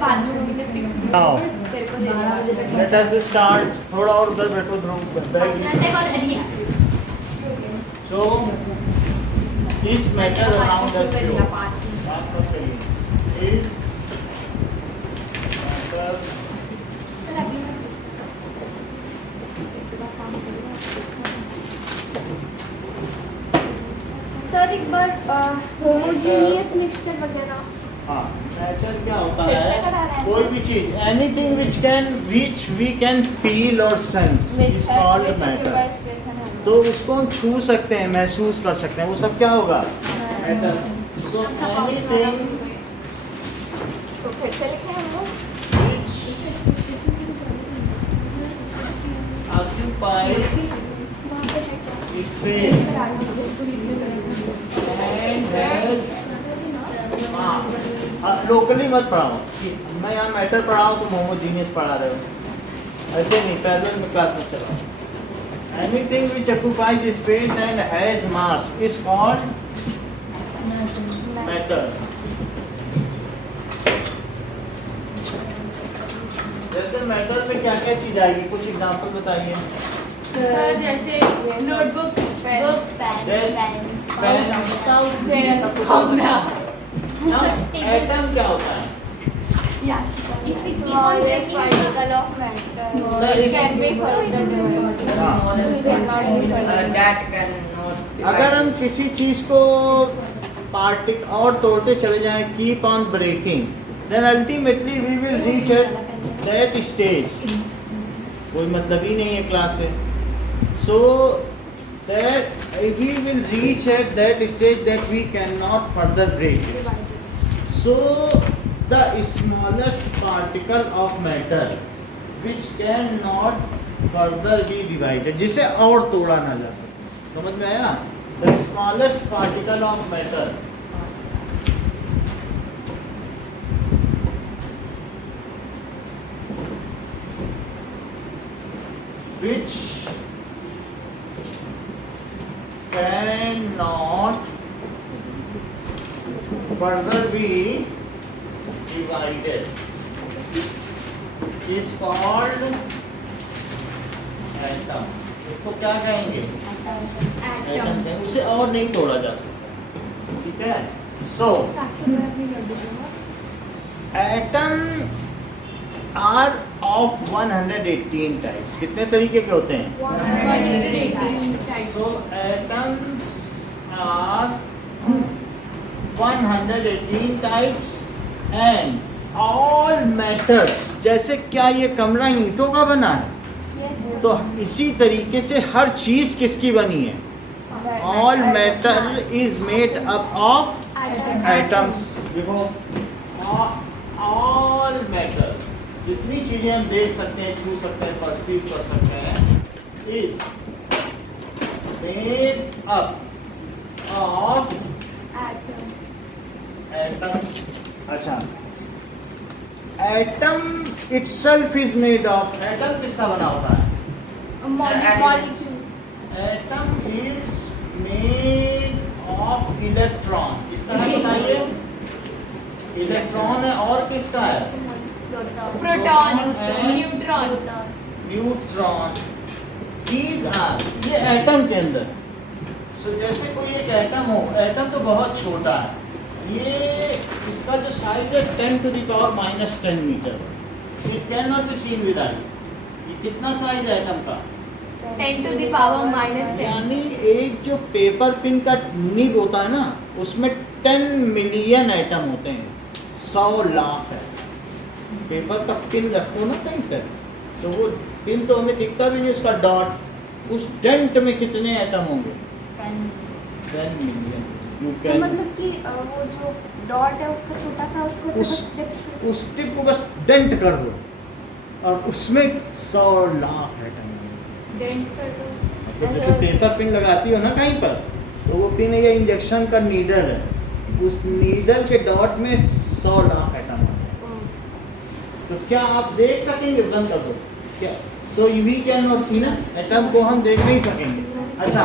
Now, let us start. थोड़ा और उधर बैठो ध्रुव. So, this matter around us बात मत करिए. Is matter सर एक बार होमोजीनियस मिक्सचर वगैरह. हाँ, मैटर क्या होता है? कोई भी चीज, anything which we can feel और सेंस इज कॉल्ड मैटर. तो उसको हम छू सकते हैं, महसूस कर सकते हैं, वो सब क्या होगा? मैटर. सो एनीथिंग तो फिर से लिखें हम लोग. occupies space and has mass. Locally मत पढ़ाओ. मैं यहाँ मैटर पढ़ा हूँ, तुम होमोजीनियस पढ़ा रहे हो. ऐसे नहीं, पैरेलल में क्लास में चलाओ. Anything which occupies space and has mass is called matter. जैसे मैटर में क्या क्या चीज आएगी, कुछ एग्जांपल बताइए. सर जैसे नोटबुक, एटम क्या होता है? पार्टिकल ऑफ अगर हम किसी चीज को पार्टिक और तोड़ते चले जाएं, keep on breaking, then ultimately we will reach at that stage. कोई मतलब ही नहीं है क्लास से. So that we will reach at that stage that we cannot further break it. So the smallest particle of matter which cannot further be divided, जिसे और तोड़ा ना जा सके. समझ में आया? The smallest particle of matter which cannot further be divided is called atom. इसको क्या कहेंगे? एटम कहेंगे. उसे और नहीं तोड़ा जा सकता. ठीक है. So atom are of 118 types. कितने तरीके के होते हैं? 118. So atoms are 118 types and all matters. जैसे क्या ये कमरा ईंटों का बना है, तो इसी तरीके से हर चीज किसकी बनी है? All matter is made up of atoms. देखो, ऑल मैटर, जितनी चीजें हम देख सकते हैं, छू सकते हैं, परसीव कर सकते हैं, is made up of atoms. अच्छा, atom itself is made of. Atom किसका बना होता है? Atom is made of electron. किस तरह बताइए? इलेक्ट्रॉन है, और किसका है? Proton, neutron. Neutron. These are, ये एटम के अंदर. सो जैसे कोई एक एटम हो, एटम तो बहुत छोटा है. ये इसका जो साइज है 10 to the power -10 metre. It cannot be seen with eye. ये कितना साइज है एटम का? 10 to the power -10. यानी एक जो पेपर पिन का निब होता है ना, उसमें 10 मिलियन एटम होते हैं. 100 लाख है. पेपर का पिन रखो ना कहीं पर, तो वो पिन तो हमें दिखता भी नहीं, उसका डॉट, उस डेंट में कितने एटम होंगे? 10 मिलियन. यू तो कैन मतलब कि वो जो डॉट है उसका छोटा सा, उसको उस टिप को बस डेंट कर दो और उसमें 100 लाख एटम होंगे. डेंट कर दो. तो जैसे पेपर पिन लगाती हो ना कहीं पर, तो वो पिन ये इंजेक्शन का नीडल है, उस नीडल के डॉट में 100 लाख एटम होंगे. तो क्या आप देख सकेंगे? बंद कर दो. क्या? सो वी कैन नॉट सी ना, एटम को हम देख नहीं सकेंगे. अच्छा,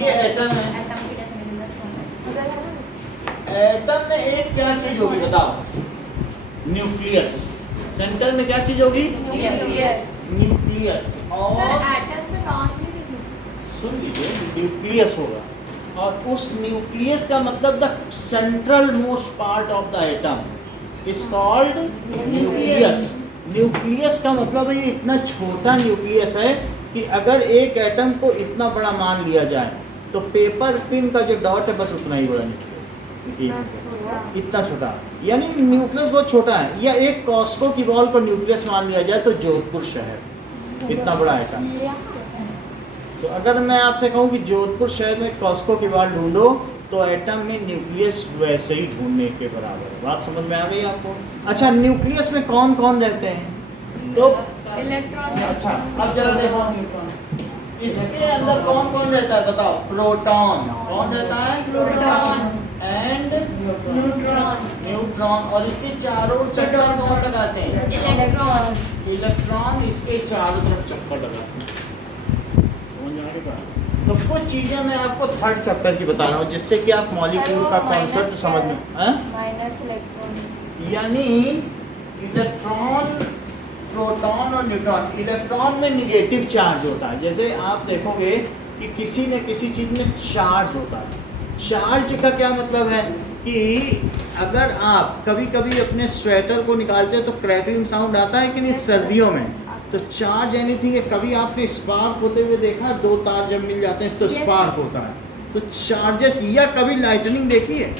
ये एटम है. एटम में एक क्या चीज होगी बताओ? न्यूक्लियस। सेंटर में क्या चीज होगी? Nucleus. न्यूक्लियस। सर और एटम में नॉन लिविंग सुन लीजिए, न्यूक्लियस होगा, और उस न्यूक्लियस का मतलब the central most part of the atom is called nucleus. Nucleus का मतलब है ये इतना छोटा न्यूक्लियस है कि अगर एक एटम को इतना बड़ा मान लिया जाए तो पेपर पिन का जो डॉट है बस उतना ही बड़ा न्यूक्लियस, इतना छोटा, यानी न्यूक्लियस बहुत छोटा है। या एक कॉस्को की बॉल को न्यूक्लियस मान लिया जाए तो जोधपुर शहर इतना बड़ा एटम। तो अगर मैं आपसे कहूँ कि जोधपुर शहर में कॉस्को की बॉल ढूंढो तो एटम में न्यूक्लियस वैसे ही ढूंढने के बराबर है। बात समझ में आ गई आपको? अच्छा, न्यूक्लियस में कौन कौन रहते हैं? तो इलेक्ट्रॉन। अच्छा, अब जरा देखो इसके अंदर कौन कौन रहता है बताओ? प्रोटॉन। कौन रहता है? Proton and neutron neutron. और इसके चारों चक्कर कौन लगाते हैं? इलेक्ट्रॉन इलेक्ट्रॉन इसके चारों तरफ चक्कर लगाते हैं। समझ आ गई बात? तो कुछ चीजें मैं आपको थर्ड चैप्टर की बता रहा हूँ जिससे कि आप मॉलिक्यूल का कॉन्सेप्ट समझ में। Minus electron. यानी इलेक्ट्रॉन, प्रोटॉन और न्यूट्रॉन। इलेक्ट्रॉन में निगेटिव चार्ज होता है। जैसे आप देखोगे कि किसी न किसी चीज में चार्ज होता है। चार्ज का क्या मतलब है कि अगर आप कभी कभी अपने स्वेटर को निकालते हो तो क्रैकलिंग साउंड आता है कि नहीं सर्दियों में? तो चार्ज एनीथिंग है। कभी आपने स्पार्क होते हुए देखा? दो तार जब मिल जाते हैं तो स्पार्क होता है। तो चार्जेस, या कभी लाइटनिंग देखी है?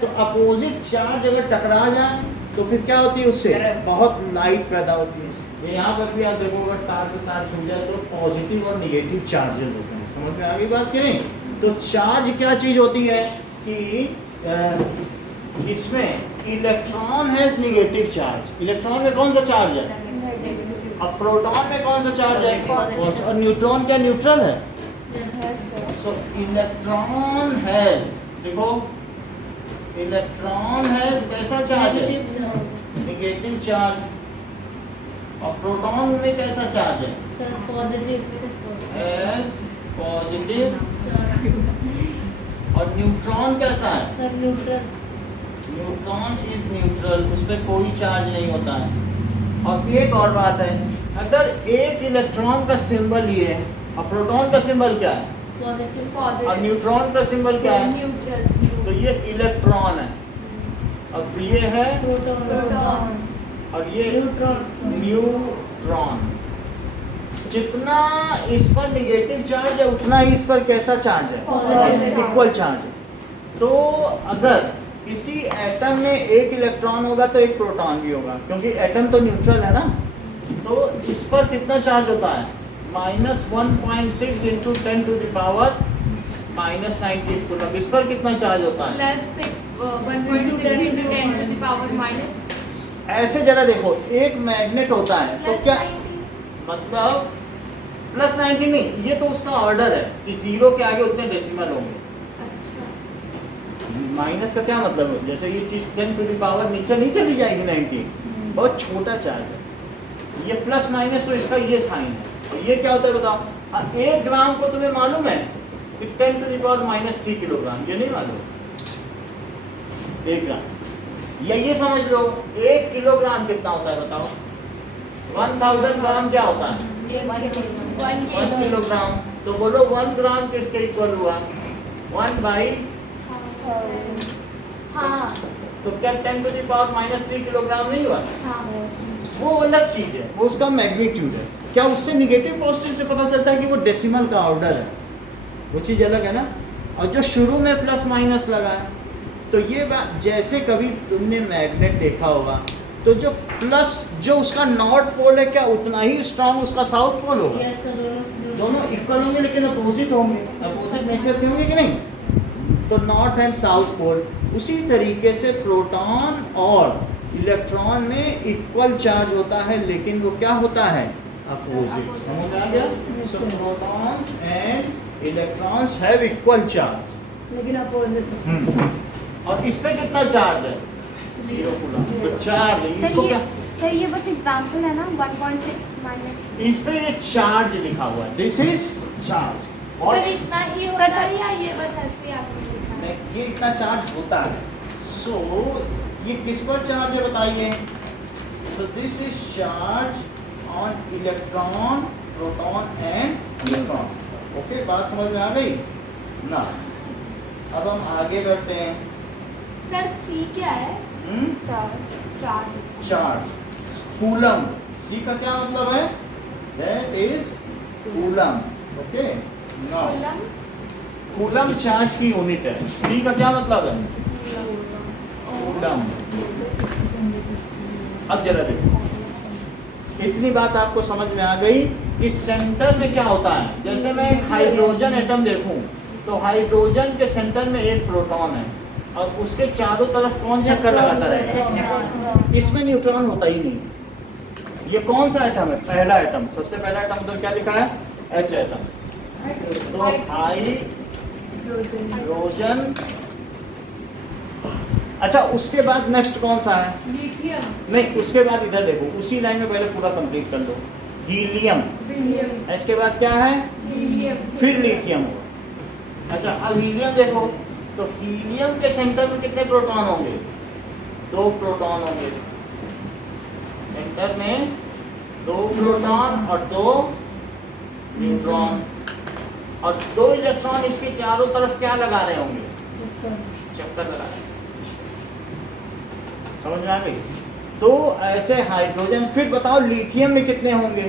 तो अपोजिट चार्ज अगर टकरा जाए तो फिर क्या होती है? उससे बहुत लाइट पैदा होती है। ये यहाँ पर भी आप देखो अगर तार से तार छूट जाए तो पॉजिटिव और निगेटिव चार्जेस होते हैं। समझ में आ गई बात कि नहीं? तो चार्ज क्या चीज होती है कि इसमें electron has negative charge. Electron में कौन सा चार्ज है? अब प्रोटॉन में कौन सा चार्ज है? Positive. और न्यूट्रॉन क्या न्यूट्रल है? सो इलेक्ट्रॉन हैज, देखो इलेक्ट्रॉन हैज कैसा चार्ज है? Negative charge. और प्रोटॉन में कैसा चार्ज है? Has positive. और न्यूट्रॉन कैसा है? न्यूट्रॉन इज न्यूट्रल, उस पर कोई चार्ज नहीं होता है। और एक और बात है, अगर एक इलेक्ट्रॉन का सिंबल ये है और प्रोटॉन का सिंबल क्या है और न्यूट्रॉन का सिंबल क्या है, न्यूट्रल तो ये इलेक्ट्रॉन है। अब ये है प्रोटॉन और ये न्यूट्रॉन। जितना इस पर निगेटिव चार्ज है उतना ही इस पर कैसा चार्ज है? Positive. इक्वल चार्ज है। तो अगर किसी एटम में एक इलेक्ट्रॉन होगा तो एक प्रोटॉन भी होगा, क्योंकि एटम तो न्यूट्रल है ना। तो इस पर कितना चार्ज होता है? -1.6 into 10 to the power -19 coulomb. इस पर कितना चार्ज होता है? Plus 1.6 into 10 to the power minus ऐसे जरा देखो, एक मैग्नेट होता है तो plus क्या 90. मतलब +19 नहीं, ये तो उसका ऑर्डर है कि 0 के आगे उतने डेसिमल होंगे। अच्छा माइनस का क्या मतलब है? जैसे ये चीज 10 टू द पावर नीचे नहीं चली जाएगी 90, बहुत छोटा चार्ज है। ये प्लस माइनस तो इसका ये साइन है। और ये क्या होता है बताओ? 1 ग्राम को तुम्हें मालूम है कि 10 टू द पावर -3 किलोग्राम, ये नहीं मालूम? 1 ग्राम। या ये समझ लो 1 किलोग्राम कितना होता है बताओ? 1000 ग्राम क्या होता है? 1 किलोग्राम। तो बोलो 1 ग्राम किसके इक्वल हुआ? 1 बाई, हाँ तो क्या 10 टू द पावर -3 किलोग्राम नहीं हुआ? हाँ वो अलग चीज है, वो उसका मैग्नीट्यूड है। क्या उससे निगेटिव पॉजिटिव से पता चलता है कि वो डेसिमल का ऑर्डर है? वो चीज अलग है ना। और जो शुरू में प्लस माइनस लगा है, तो ये बात, जैसे कभी तुमने मैग्नेट देखा होगा तो जो प्लस, जो उसका नॉर्थ पोल है क्या उतना ही स्ट्रांग उसका साउथ पोल होगा? दोनों इक्वल होंगे लेकिन अपोजिट होंगे, अपोजिट नेचर के होंगे कि नहीं? तो नॉर्थ एंड साउथ पोल। उसी तरीके से प्रोटॉन और इलेक्ट्रॉन में इक्वल चार्ज होता है, लेकिन वो क्या होता है? अपोजिट। समझ आ गया? So protons and electrons have equal charge, लेकिन अपोजिट। और इस पे कितना चार्ज है? 0 कूलम। तो चार्ज है इसको क्या? सर ये बस एग्जांपल है ना, 1.6 माइनस। इस पे ये चार्ज लिखा हुआ है, दिस इज चार्ज। और सर इतना ही होता है या ये बस ऐसे आपने लिखा है? ये इतना चार्ज होता है। सो ये किस पर चार्ज है बताइए? तो this is charge on electron, proton and neutron. Okay, बात समझ में आ गई ना? अब हम आगे बढ़ते हैं। सर सी क्या है? Charge, coulomb. सी का क्या मतलब है? That is coulomb. Okay, now coulomb charge की यूनिट है। सी का क्या मतलब है? कूलम। अब जरा देखो, इतनी बात आपको समझ में आ गई। इस सेंटर में क्या होता है? जैसे मैं एक हाइड्रोजन एटम देखूं, तो हाइड्रोजन के सेंटर में एक प्रोटॉन है और उसके चारों तरफ कौन चक्कर लगाता रहेगा? इसमें न्यूट्रॉन होता ही नहीं। ये कौन सा एटम है? पहला एटम, सबसे पहला एटम उधर क्या लिखा है? H atom. तो हाइड्रोजन। अच्छा, उसके बाद नेक्स्ट कौन सा है? लिथियम। नहीं, उसके बाद इधर देखो, उसी लाइन में पहले पूरा कंप्लीट कर लो। हीलियम। इसके बाद क्या है? फिर लिथियम होगा। अच्छा, अब हीलियम देखो, तो हीलियम के सेंटर में कितने प्रोटॉन होंगे? 2 प्रोटॉन होंगे। सेंटर में 2 प्रोटॉन और 2 न्यूट्रॉन, और 2 इलेक्ट्रॉन इसके चारों तरफ क्या लगा रहे होंगे? चक्कर लगा रहे। समझ में आ गई? तो ऐसे हाइड्रोजन। फिर बताओ लिथियम में कितने होंगे?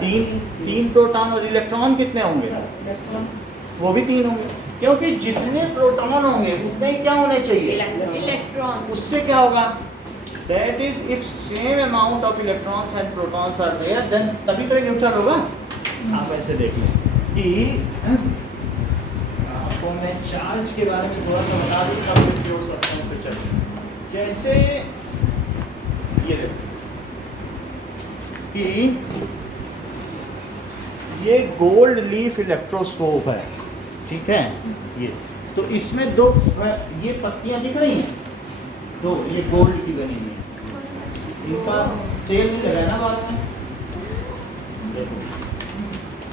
3 प्रोटॉन, और इलेक्ट्रॉन कितने होंगे? वो भी 3 होंगे, क्योंकि जितने प्रोटॉन होंगे उतने ही क्या होने चाहिए? इलेक्ट्रॉन। उससे क्या होगा? That is if same amount of electrons and protons are there, then तभी तो न्यूट्रल होगा। आप ऐसे देख लो कि आपको मैं चार्ज के बारे में थोड़ा सा बता दूँ, तब मैं जोड़ सकता हूँ। तो चलिए, जैसे ये देखो कि ये गोल्ड लीफ इलेक्ट्रोस्कोप है, ठीक है? ये तो इसमें 2 ये पत्तियां दिख रही हैं, 2 ये गोल्ड की बनी हुई हैं। इनका तेल भी लगा ना बाद में। देखो,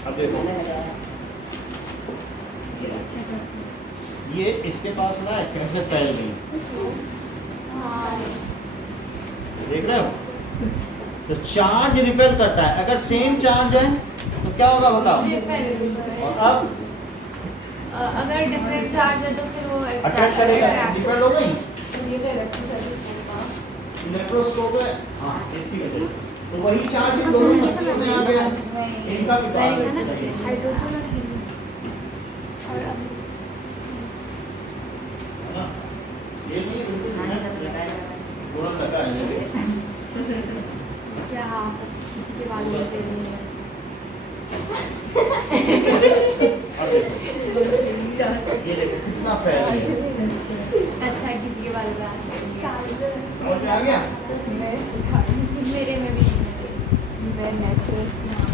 अब देखो, ये इसके पास ना कैसे फैल गई, देख रहे हो? तो चार्ज रिपेल करता है। अगर सेम चार्ज है तो क्या होगा बताओ? और अब अगर डिफरेंट चार्ज है तो फिर वो अटैक करेगा, रिपेल हो गई। इलेक्ट्रोस्कोप है, हाँ, इसकी वजह से। तो वही चार्ज इन दोनों पत्तियों में आ गया, इनका भी बात सही है। हाइड्रोजन और हीलियम और अब है ना? ये भी पूरा लगा है। क्या किसी के बारे में से नहीं है। अब देखो, ये देखो कितना फैल गया। अच्छा, किसी के बारे में समझ में आ गया? मेरे में भी मैं नेचुरल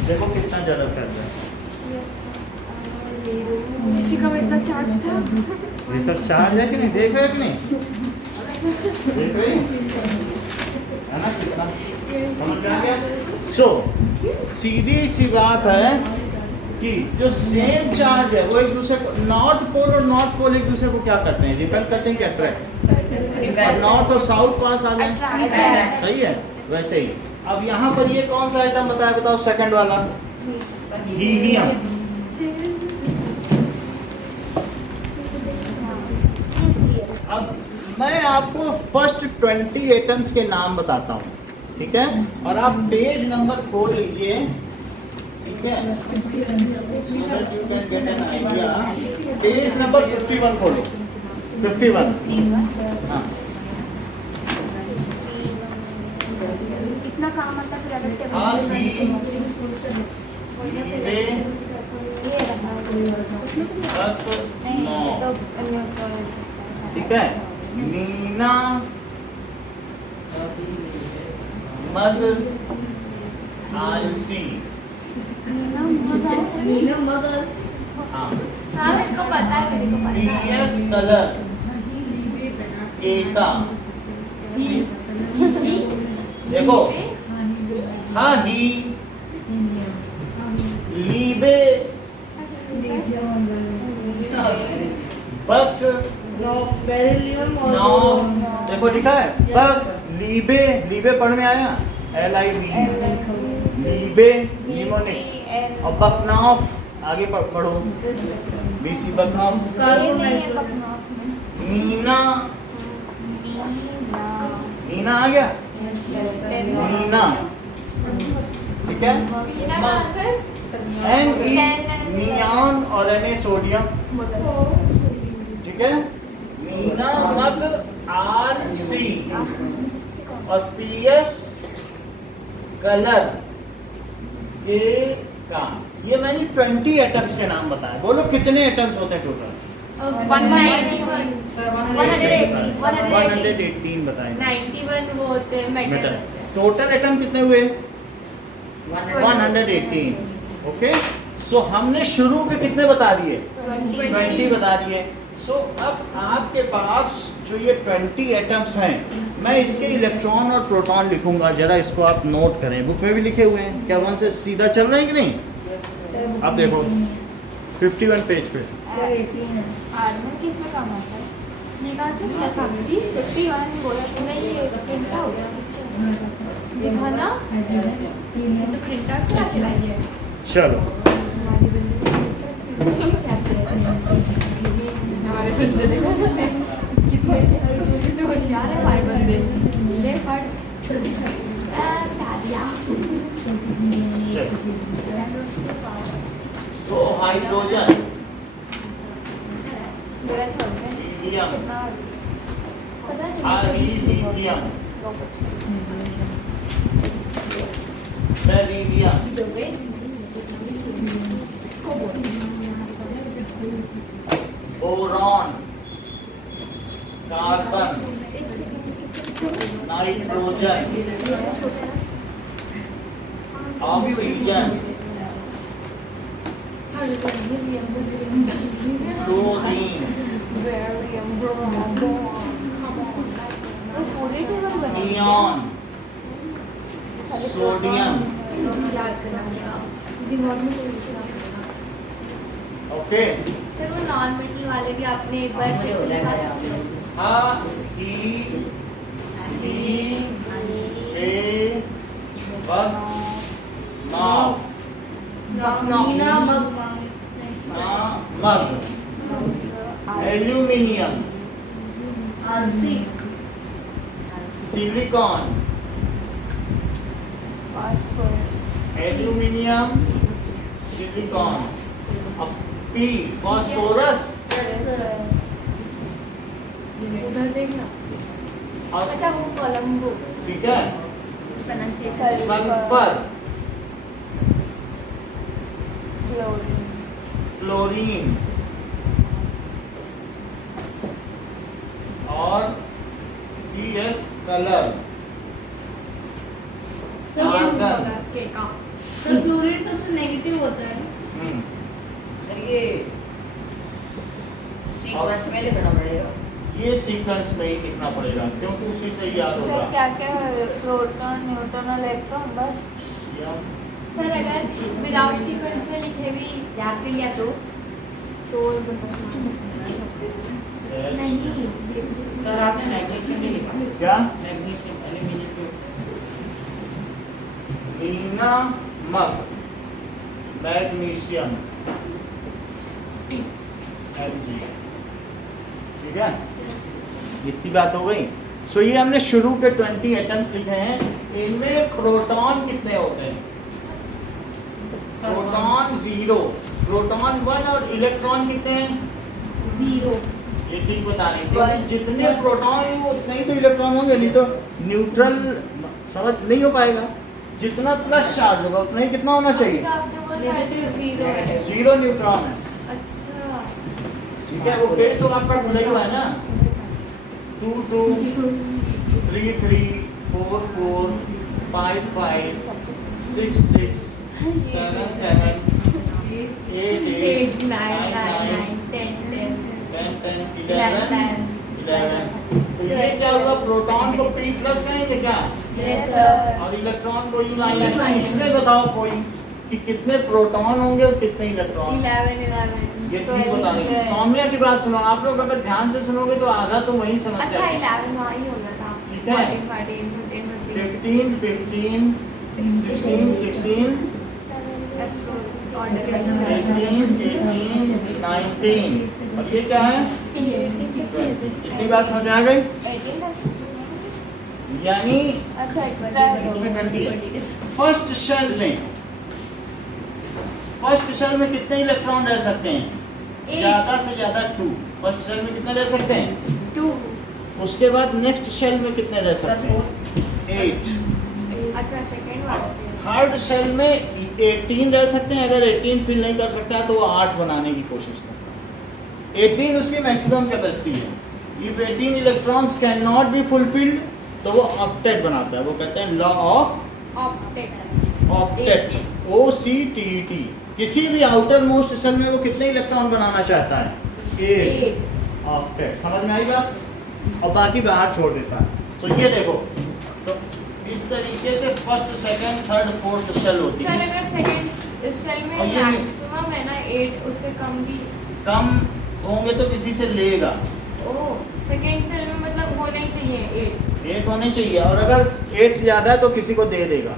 देखो कितना ज़्यादा फैल रहा है। ऋषिका में इतना चार्ज था। ये सब चार्ज है कि नहीं? देख रहे हो कि नहीं? देख रहे है ना? कितना समझ में आ गया? सो सीधी सी बात है कि जो सेम चार्ज है वो एक दूसरे को, नॉर्थ पोल और नॉर्थ पोल एक दूसरे को क्या करते हैं? रिपेल करते हैं कि अट्रैक्ट? और नॉर्थ और साउथ पास आ जाए, सही है? वैसे ही अब यहाँ पर ये कौन सा आइटम बताया, बताओ? सेकंड वाला, हीलियम। अब मैं आपको फर्स्ट 20 एटम्स के नाम बताता हूँ, ठीक है? और आप पेज नंबर 4 लीजिए, ठीक है? पेज नंबर 51 खोलो, 51। हाँ, इतना काम आता फिर अगर टेबल हाँ, पे लीबे, ठीक है? मीना, मग, आलसी। हाँ, हाँ, मेरे को पता है, मेरे को पता है। पीएस कलर, एका। देखो, हाँ, ही, लीबे, बक, बेरिलियम और नौ, देखो लिखा है पर लीबे, लीबे पढ़ में आया, LIB, लीबे लिमोनिक्स। और बकनॉफ आगे पढ़ो, BC बकनॉफ। मीना, मीना आ गया, मीना, ठीक है। मीना का आंसर NE नियॉन और Na सोडियम, ठीक है। मीना मग RC और PS कलर के का। ये मैंने 20 एटम्स के नाम बताए, बोलो कितने एटम्स होते हैं टोटल? 118 बताए। 91 वो होते हैं मेटल मेटल। होते हैं। टोटल एटम कितने हुए? 118। ओके, सो हमने शुरू के कितने बता दिए? 20 बता दिए। सो अब आपके पास जो ये 20 एटम्स हैं, मैं इसके इलेक्ट्रॉन और प्रोटॉन लिखूंगा, जरा इसको आप नोट करें, बुक में भी लिखे हुए हैं। क्या वन से सीधा चल रहे हैं कि नहीं? अब देखो 51 पेज पे आर्मर किसमें काम आता है? ये कहाँ से किया था? 51 बोला तो नहीं, ये प्रिंट आउट लिखा ना, ये तो प्रिंट आउट करा के लाई है। चलो हमारे बंदे देखो कितने होशियार है हमारे बंदे। ले फट तालिया। तो हाइड्रोजन, मेरा छोड़ दे। हीलियम, कितना पता नहीं। Lithium, beryllium, boron, carbon, nitrogen, oxygen, chlorine, neon, sodium. Okay, sir वो नॉन मेटल वाले भी आपने एक बार हाँ, E E A बग नॉफ मीना मग मग, एल्यूमिनियम, आंसी सिलिकॉन, फास्फोरस एल्यूमिनियम, सिलिकॉन। अब P फास्फोरस, उधर देखना। और अच्छा वो कोलंबो ठीक है, सल्फर, क्लोरीन और PS कलर। के का तो फ्लोरीन सबसे नेगेटिव होता है। सर ये सीक्वेंस में लिखना पड़ेगा। ये सीक्वेंस में ही लिखना पड़ेगा क्योंकि उसी से याद होगा। सर क्या क्या है? प्रोटॉन न्यूट्रॉन इलेक्ट्रॉन बस। सर अगर विदाउट सीक्वेंस में लिखे भी याद कर लिया तो नहीं सर आपने मैग्नीशियम नहीं लिखा? क्या? Magnesium, aluminium. मीना मग, मैग्नीशियम, Mg, ठीक है, इतनी बात हो गई। सो ये हमने शुरू के 20 एटम्स लिखे हैं। इनमें प्रोटॉन कितने होते हैं? प्रोटॉन 0, प्रोटॉन 1 और इलेक्ट्रॉन कितने हैं? 0। ये ठीक बता रहे हैं क्योंकि जितने प्रोटॉन हैं वो उतने ही तो इलेक्ट्रॉन होंगे, नहीं तो न्यूट्रल समझ नहीं हो पाएगा। जितना प्लस चार्ज होगा उतना ही कितना होना चाहिए? आपने बोला 0 0 न्यूट्रॉन है, अच्छा ठीक है। वो पेज तो आपका खुला ही हुआ है ना। 2 2 3 3 4 4 5 5 6 6 7 7 8 8 9 9 10 10 11 11। तो ये क्या होगा? प्रोटॉन को P प्लस कहेंगे क्या? Yes sir. और इलेक्ट्रॉन को U माइनस। इसमें बताओ कोई कि कितने प्रोटॉन होंगे और कितने इलेक्ट्रॉन। 11 ये ठीक बताने की। सौम्या की बात सुनो, आप लोग अगर ध्यान से सुनोगे तो आधा तो वही समस्या अच्छा है। 11 वहाँ ही होना था। ठीक है। 15, 15, 16, 16, 18, 18, 19 और ये क्या है? 20। इतनी बात समझ आ गई? यानी अच्छा एक्स्ट्रा इसमें 20 है। फर्स्ट शेल में कितने इलेक्ट्रॉन रह सकते हैं? ज्यादा से ज्यादा 2। फर्स्ट शेल में कितने रह सकते हैं? 2। उसके बाद नेक्स्ट शेल में कितने रह सकते हैं? 8। अच्छा सेकंड वाला थर्ड शेल में 18 रह सकते हैं। अगर 18 फिल नहीं कर सकता है तो वो 8 बनाने की कोशिश करता है। 18 उसकी मैक्सिमम कैपेसिटी है। If 18 electrons can not be fulfilled तो वो ऑक्टेट बनाता है। वो कहते हैं लॉ ऑफ ऑक्टेट, OCTET। किसी भी आउटर मोस्ट शेल में वो कितने इलेक्ट्रॉन बनाना चाहता है? 8 ऑक्टेट। समझ में आई बात? और बाकी बाहर छोड़ देता है। तो ये देखो, तो इस तरीके से first, second, third, fourth shell होती सर है। अगर सेकंड शेल में और ये नहीं- मैक्सिमम है ना 8, उससे कम भी। कम होंगे तो किसी से लेगा। ओ सेकंड शेल में मतलब होना ही चाहिए 8 होने चाहिए, और अगर 8 से ज़्यादा है तो किसी को दे देगा।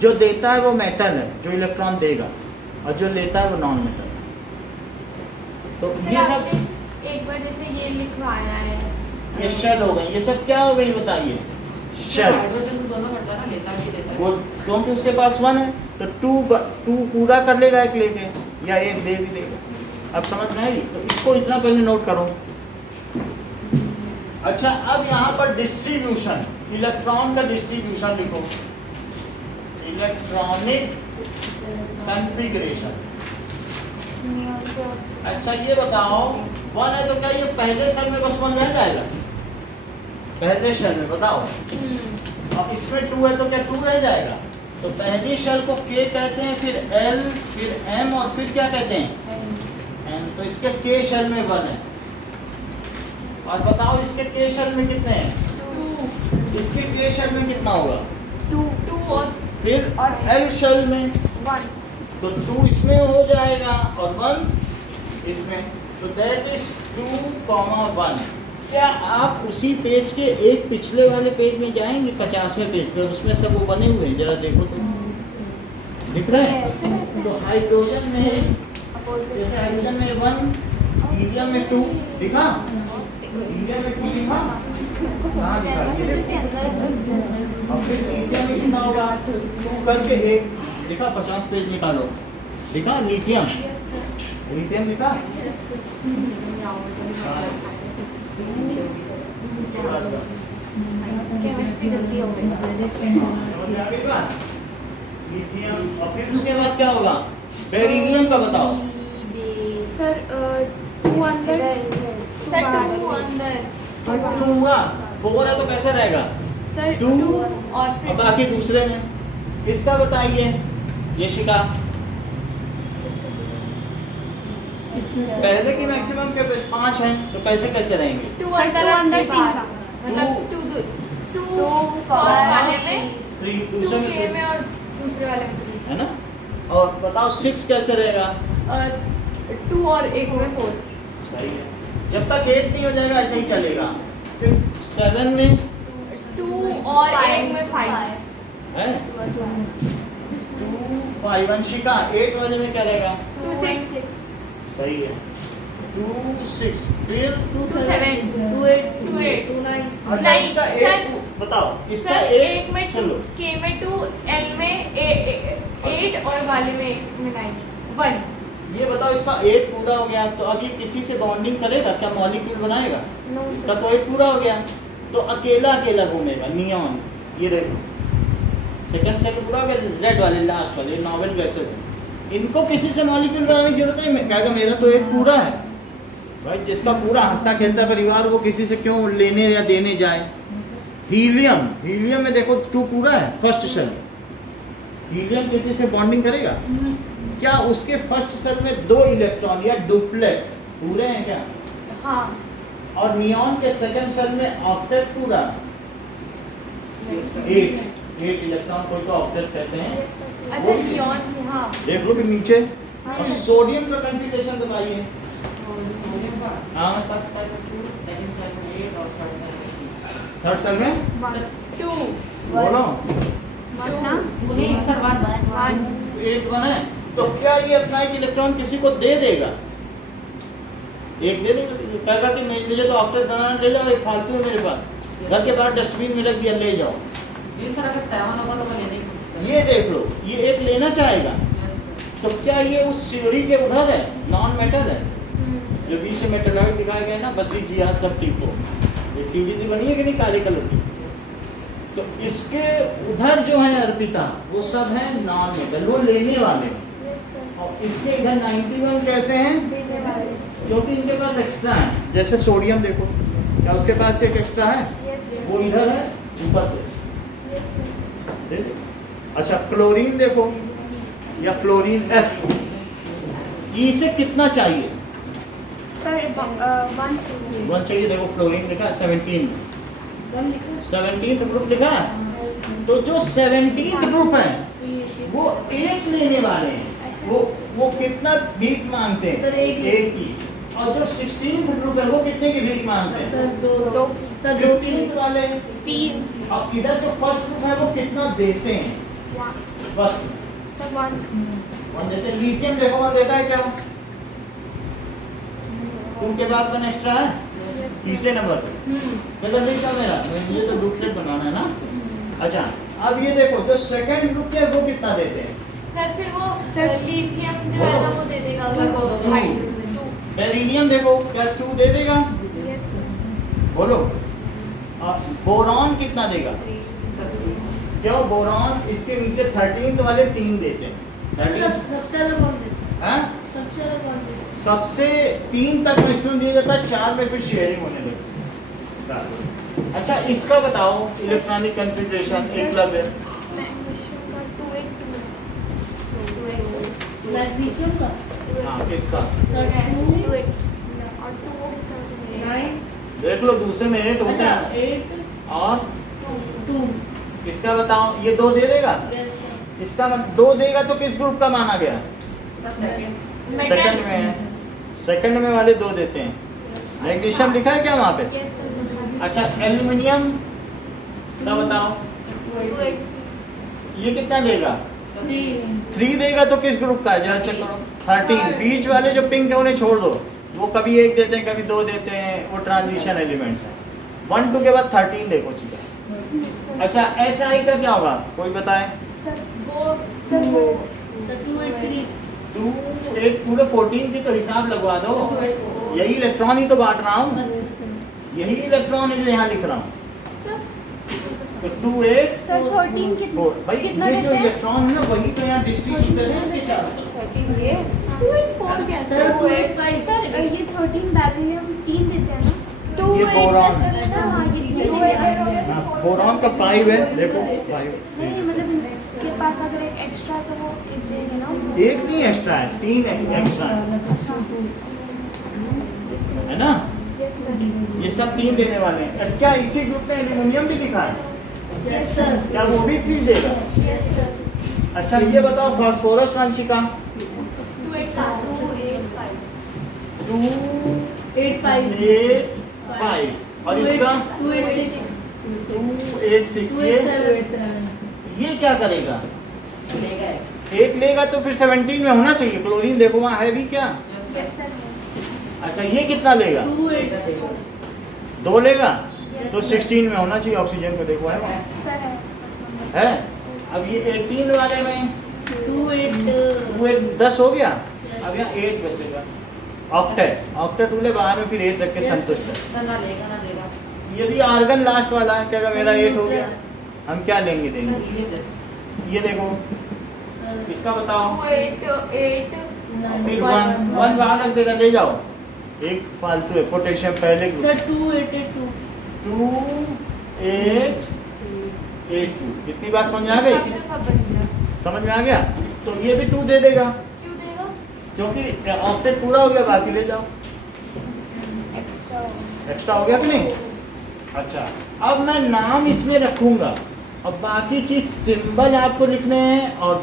जो देता है वो मेटल है, जो इलेक्ट्रॉन देगा, और जो लेता है वो नॉन मेटल है। तो 8। ये सब एक बार जैसे ये लिखवाया है, ये शेल हो गए। ये सब क्या हो गई बताइए? शेल्स। हाइड्रोजन तो दोनों करता है ना, लेता भी देता वो है। क्योंकि उसके पास 1 है तो 2 पूरा कर लेगा एक लेके, या एक दे भी देगा। अब समझ में आई? तो इसको इतना पहले नोट करो। अच्छा, अब यहाँ पर डिस्ट्रीब्यूशन, इलेक्ट्रॉन का डिस्ट्रीब्यूशन लिखो। Electronic configuration. अच्छा ये बताओ, 1 है तो क्या ये पहले शेल में बस 1 रह जाएगा? पहले शेल में बताओ। अब इसमें 2 है तो क्या 2 रह जाएगा? तो पहली शेल को K कहते हैं, फिर L, फिर M और फिर क्या कहते हैं? M। तो इसके K शेल में 1 है। और बताओ इसके K शेल में कितने हैं? इसके K शेल में कितना होगा? 2 और फिर और L शेल में 1। तो 2 इसमें हो जाएगा और 1 इसमें। तो दैट इज 2,1। क्या आप उसी पेज के एक पिछले वाले पेज में जाएंगे, 50वें पेज पे, उसमें सब वो बने हुए हैं, जरा देखो तो दिख रहा है? तो हाइड्रोजन में, जैसे हाइड्रोजन में 1, हीलियम में 2 दिखा, हीलियम में 2 दिखा, हाँ दिखा, ये देखो। और फिर लीथियम में कितना होगा? 2 करके 1 दिखा। 50 पेज निकालो, दिखा लीथियम, लीथियम दिखा। केमिस्ट्री गलती हो गई। समझ आ गई बात? लिथियम, और फिर उसके बाद क्या होगा? बेरिलियम का बताओ। सर 2 अंदर, सर 2 अंदर, 2 हुआ, 4 है तो कैसा रहेगा? सर 2 2 और और फिर बाकी दूसरे में। इसका बताइए यशिका। पहले की मैक्सिमम के 5 है तो कैसे कैसे रहेंगे? 2 अंदर और 3 बाहर, मतलब 2 फर्स्ट वाले में, 3 2 दूसरे के में, में और दूसरे वाले में है ना? और बताओ 6 कैसे रहेगा? 2 और 1 में 4। सही है। जब तक 8 नहीं हो जाएगा ऐसे ही चलेगा। फिर 7 में 2 और 1 में 5 है 2, 5। अंशिका 8 वाले में क्या रहेगा? 2 6 सही है। 2, 6 फिर 2 7 2 8 2 8 2 9। अच्छा नहीं, इसका सर- 8 बताओ। इसका सर 8 1 में 2, सुन लो। K में 2, L में 8 और वाले में 9 1। ये बताओ इसका 8 पूरा हो गया तो अब ये किसी से बॉन्डिंग करेगा क्या? मॉलिक्यूल बनाएगा? No, इसका तो 8 पूरा हो गया तो अकेला अकेला घूमेगा। नियॉन, ये देखो सेकंड सेल पूरा हो गया। रेड वाले लास्ट वाले नोबेल गैसेस हैं, इनको किसी से मॉलिक्यूल बनाने की जरूरत नहीं। कहेगा मेरा तो 8 पूरा है। भाई जिसका पूरा हंसता खेलता परिवार वो किसी से क्यों लेने या देने जाए? हीलियम, हीलियम में देखो 2 पूरा है फर्स्ट शेल। हीलियम किसी से बॉन्डिंग करेगा क्या? उसके फर्स्ट सेल में 2 इलेक्ट्रॉन या डुप्लेट पूरे हैं क्या? हाँ, और नियॉन के सेकंड सेल में ऑक्टेट पूरा 8। 8 इलेक्ट्रॉन कोई तो ऑक्टेट कहते हैं। अच्छा नियॉन हाँ देख लो कि नीचे हाँ। और सोडियम का कंफिग्रेशन बताइए। हाँ फर्स्ट टाइम 2, सेकंड टाइम 8 और थर्ड टाइम थर्ड सेल में 2 बोलो 1 नहीं सर बात 8 1 है। तो क्या ये अपना एक इलेक्ट्रॉन किसी को दे देगा? एक दे देगा, कहेगा कि मुझे तो ऑक्टेट बनाना, ले जाओ, एक फालतू है मेरे पास, घर के बाहर डस्टबिन में रख दिया, ले जाओ। ये सर अगर 7 होगा तो वो ले देंगे। ये देख लो, ये एक लेना चाहेगा। तो क्या ये उस सीढ़ी के उधर है? नॉन मेटल है जो बीच में मेटलॉइड दिखाया गया है ना, बसी जी हाँ सब ठीक हो, ये सीढ़ी सी बनी है कि नहीं काले कलर की, तो इसके उधर जो है अर्पिता वो सब है नॉन मेटल, वो लेने वाले। और इसके इधर 91 कैसे हैं? क्योंकि इनके पास एक्स्ट्रा है। जैसे सोडियम देखो, क्या उसके पास एक एक्स्ट्रा है? वो इधर है ऊपर से, दे दे। अच्छा क्लोरीन देखो या फ्लोरीन F, इसे कितना चाहिए? सर 1 वन चाहिए। देखो फ्लोरीन लिखा है 17th ग्रुप लिखा है। तो जो 17th ग्रुप है वो एक लेने वाले हैं, वो कितना भीख मांगते हैं? सर, एक की। और जो 16th ग्रुप है वो कितने की भीख मांगते हैं? सर 2 सर 15th वाले। 3 और इधर जो फर्स्ट ग्रुप है वो कितना देते हैं? 1 फर्स्ट सर 1 वन देते हैं। लिथियम देखो वन देता है क्या? उनके बाद वन एक्स्ट्रा है तीसरे नंबर पे। मतलब नहीं था मेरा, मुझे तो बुकलेट बनाना है ना। अच्छा अब ये देखो जो सेकंड ग्रुप है वो कितना देते हैं? सर फिर वो लिथियम जो है ना वो दे देगा Two. हाइड्रोजन 2 बेरिलियम देखो क्या 2 दे देगा? बोलो। और बोरॉन कितना देगा? क्यों? बोरॉन इसके नीचे 13th वाले 3 देते हैं। 13th सबसे अलग कौन देता हाँ? सबसे अलग कौन देता सबसे 3 तक मैक्सिमम दिया जाता है, 4 में फिर शेयरिंग होने लगती। अच्छा इसका बताओ इलेक्ट्रॉनिक कन्फिग्रेशन एकलव्य। मैग्नीशियम का हाँ किसका? सर 2 9 देख लो दूसरे में 8 होते अच्छा हैं 8 और 2 इसका बताओ ये 2 दे देगा? यस इसका 2 देगा तो किस ग्रुप का माना गया? सेकंड सेकंड में है। सेकंड में वाले 2 देते हैं। मैग्नीशियम लिखा है क्या वहाँ पे? अच्छा एल्यूमिनियम का बताओ ये कितना देगा? 3 देगा तो किस ग्रुप का है जरा चेक करो। 13 बीच वाले जो पिंक है उन्हें छोड़ दो, वो कभी 1 देते हैं कभी 2 देते हैं, वो ट्रांजिशन एलिमेंट्स हैं। 1 2 के बाद 13 देखो चीज़। अच्छा SI का क्या होगा कोई बताए? 2 8 पूरे 14 की तो हिसाब लगवा दो। यही इलेक्ट्रॉन ही तो बांट रहा हूँ, यही इलेक्ट्रॉन है जो यहाँ लिख रहा हूँ। तो 2 8 सर 13 4 भाई कितना ये जो देते हैं? इलेक्ट्रॉन है ना वही तो यहाँ डिस्ट्रीब्यूटर है इसके चारों तरफ। 13 ये 2 8 4 क्या सर सर 2 8 5 सर ये 13 बैरिलियम 3 देते हैं ना? 2 ये बोरॉन है। हाँ ये 2 हाँ, बोरॉन का 5 है देखो 5 नहीं मतलब इसके पास अगर एक एक्स्ट्रा तो वो एक देगा ना? एक नहीं एक्स्ट्रा है 3 एक्स्ट्रा है ना। यस सर ये सब 3 देने वाले हैं। और क्या इसी ग्रुप में एल्यूमिनियम भी लिखा है? यस सर क्या वो भी 3 देगा? यस सर अच्छा ये बताओ फास्फोरस कांशिका 2 8 5 2 8 5 8 5 और इसका 2 8 6 2 8 6 2 8 7 ये क्या करेगा? लेगा एक लेगा तो फिर 17 में होना चाहिए। क्लोरीन देखो वहाँ है भी क्या? यस सर अच्छा ये कितना लेगा? 2 8 2 लेगा तो 16 में होना चाहिए। ऑक्सीजन को देखो है वहाँ सर है। अब ये 18 वाले में 2 8 2 8 10 हो गया। अब यहाँ 8 बचेगा। ऑक्टेट ऑक्टेट बोले बाहर में फिर 8 रख के Yes, संतुष्ट है। ना लेगा ना देगा ये भी आर्गन लास्ट वाला है। क्या मेरा 8 हो गया, हम क्या लेंगे देंगे? ये देखो इसका बताओ। 2 8 8 फिर 1 बाहर रख देगा, ले जाओ। एक फालतू है पोटेशियम पहले सर 2 8 2 2 8 8 2 कितनी बात समझ में आ अभी गई? तो सब बन गया समझ में आ गया। तो ये भी 2 दे देगा क्यों देगा क्योंकि ऑक्टेट पूरा हो गया, बाकी ले जाओ। एक्स्ट्रा एक्स्ट्रा हो गया कि नहीं? अच्छा अब मैं नाम इसमें रखूंगा अब बाकी चीज सिंबल आपको लिखने हैं और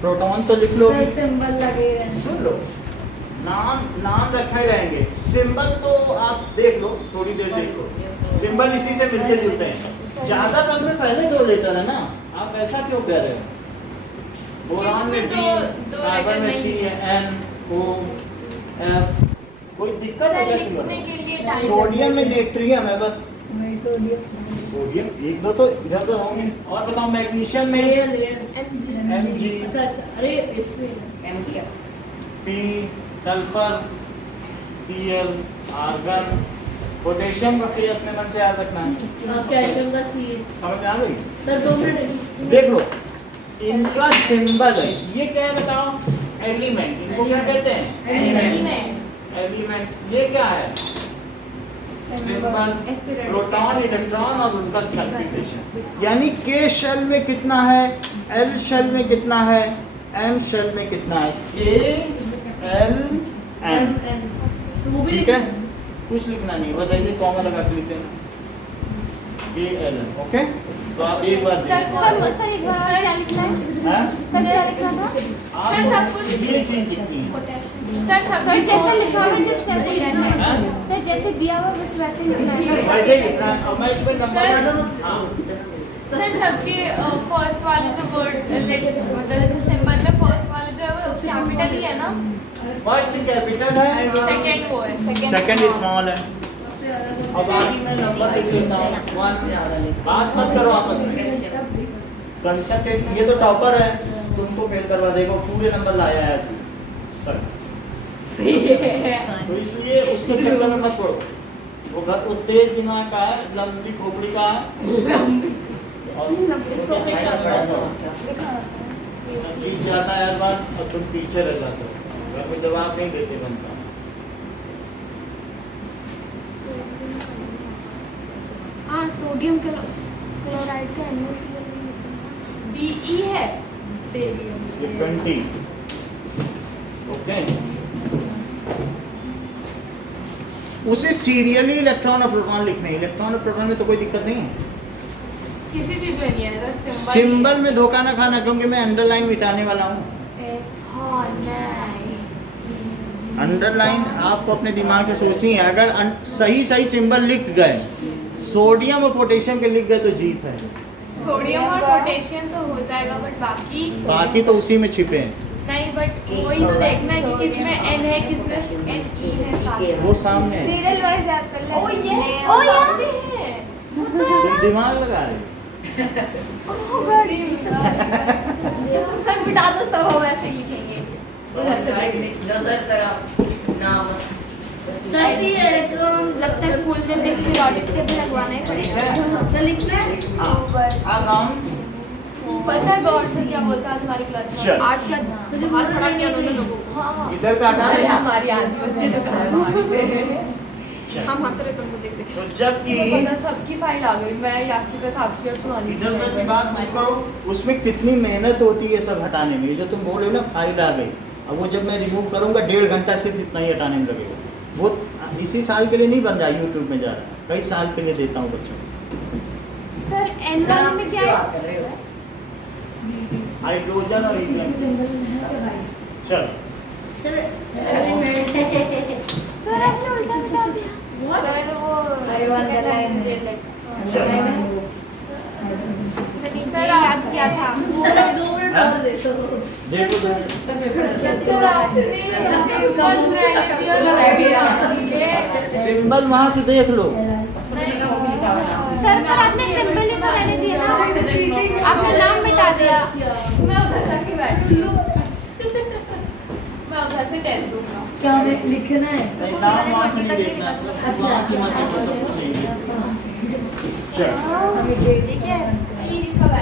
प्रोटॉन तो लिख लो। सर सिंबल लगेगा। सुन लो, नाम रखे रहेंगे, सिंबल तो आप देख लो, थोड़ी देर देख लो, सिंबल इसी से मिलते जुलते हैं। ज्यादातर में पहले 2 लेटर है ना, आप ऐसा क्यों कह रहे हो? बोरान में इसमें डी, दो कार्बन letter में नहीं सी है, एन ओ एफ, कोई दिक्कत है क्या लिखने सिंबल? के लिए टाइम सोडियम में नेट्रियम है बस, वही सोडियम। सोडियम 1-2 तो इधर तो होंगे। और बताओ मैग्नीशियम में Mg, अच्छा अच्छा, अरे इसमें P, sulphur, Cl, argon, potassium को अपने मन से याद रखना है। कैल्शियम का सी है। समझ आ गई? सर 2 मिनट देख लो, इनका सिंबल है, ये क्या है बताओ? एलिमेंट, इनको क्या कहते हैं? एलिमेंट। ये क्या है? सिंबल, प्रोटॉन, इलेक्ट्रॉन और उनका कॉन्फ़िगरेशन। यानी के शेल में कितना है, एल शेल में कितना है, एम शेल में कितना है, के एल एम। ठीक है, कुछ लिखना नहीं, बस ऐसे कॉमा लगा के लिखते हैं के एल एम। ओके, तो आप एक बार सर देखो। सर एक बार क्या लिखना है? हाँ? सर क्या लिखना था? आप सर, सब कुछ- ये चीज लिखनी है। सर सब सर जैसे लिखा है जिस जैसे लिखना है। हाँ? सर जैसे दिया हुआ बस वैसे लिखना है। वैसे ही लिखना है। अब मैं इसमें सर- नंबर हाँ सर सबके फर्स्ट वाले जो वर्ड लेटर मतलब जैसे सिंबल में फर्स्ट वाले जो है वो कैपिटल ही है ना, फर्स्ट कैपिटल है, सेकंड वो है सेकंड स्मॉल है। अब बाकी मैं नंबर लिख लेता हूँ। 1 बात मत करो आपस में, कंसेप्ट। ये तो टॉपर है, तुमको फेल करवा देगा, पूरे नंबर लाया है तू। तो इसलिए उसके चक्कर में मत पड़ो। वो तेज दिमाग का है, लंबी खोपड़ी का है, और उसके चक्कर में मत पड़ो। सब जीत जाता है हर बार और तुम पीछे रह जाते हो, अगर कोई जवाब नहीं देते बनता। हाँ, सोडियम क्लोराइड का NaCl BE है ये 20। ओके, उसे सीरियली इलेक्ट्रॉन और प्रोटॉन लिखने हैं। इलेक्ट्रॉन और प्रोटॉन में तो कोई दिक्कत नहीं है। किसी चीज में नहीं है, बस सिंबल में धोखा ना खाना, क्योंकि मैं अंडरलाइन मिटाने वाला हूँ। हाँ नहीं अंडरलाइन आपको अपने दिमाग से सोचनी है। अगर सही सही सिंबल लिख गए, सोडियम और पोटेशियम के लिख गए तो जीत है। सोडियम और पोटेशियम तो हो जाएगा, बट बाकी तो उसी में छिपे हैं। नहीं, बट वही तो देखना है कि किसमें N है किसमें Ne है साथ। वो सामने है। सीरियल वाइज याद कर ले। ओ ये है तुम दिमाग लगा रहे हो। सर बिटा दो, सब हम ऐसे ही लिखेंगे। सर ये इलेक्ट्रॉन लगता है स्कूल में भी पीरियोडिक टेबल लगवाना है। सर लिखना है। हाँ, राउंड पता है गौर से क्या बोलता है हमारी क्लास में? चल। आज का बाहर खड़ा किया उन्होंने लोगों को। हाँ इधर का हटा अरे देना। हमारी आज बच्चे तो सारे हमारी पे। हम हंस रहे तुमको देख देख। तो जबकि पता सबकी फाइल आ गई, मैं यासी का साक्षी और सुनानी। इधर उधर की बात मत करो, उसमें कितनी मेहनत होती है सब हटाने में। ये जो तुम बोल रहे हो ना, फाइल आ गई, अब वो जब मैं रिमूव करूंगा 1.5 घंटा सिर्फ इतना ही हटाने में लगेगा। वो इसी साल के लिए नहीं बन रहा, यूट्यूब में जा रहा है, कई साल के लिए देता हूँ बच्चों को। सर N1 में क्या है? हाइड्रोजन और हीलियम। चलो, सर सर आपने उल्टा बता दिया। सर वो अरे वन लाइन सर याद किया था। सर अब 2 मिनट और दे दो। देखो तो सर आपने सिंपल वैल्यू और आइडिया सिंबल वहाँ से देख लो। सर पर आपने सिंबल ही तो मैंने दिया ना, आपने नाम मिटा दिया। मैं उधर जाके बैठी हूँ, मैं उधर से टेस्ट दूंगा। क्या हमें लिखना है? नहीं, नाम वहाँ से नहीं देखना, वहाँ से मत देखो, सब कुछ चाहिए। चल,